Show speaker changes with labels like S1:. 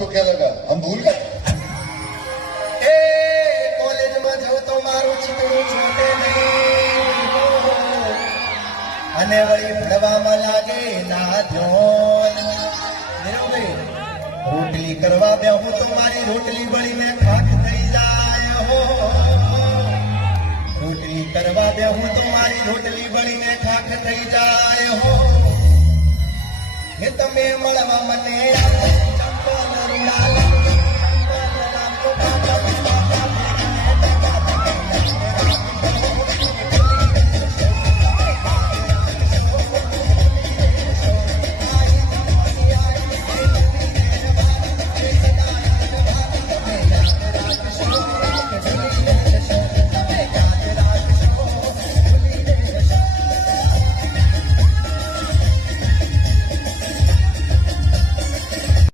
S1: आपको क्या लगा हम भूल गए
S2: એ કોલેજમાં જાઉં તો મારું ચિતરું છૂટે નહીં. અને વળી ભણવામાં લાગે ના ધ્યોન. નીરવભાઈ, રોટલી કરવા બેહું તો મારી રોટલી બળીને ખાક થઈ જાય હો રોટલી કરવા બેહું તો મારી રોટલી બળીને ખાક થઈ જાય હો તમે મળવા મને આવો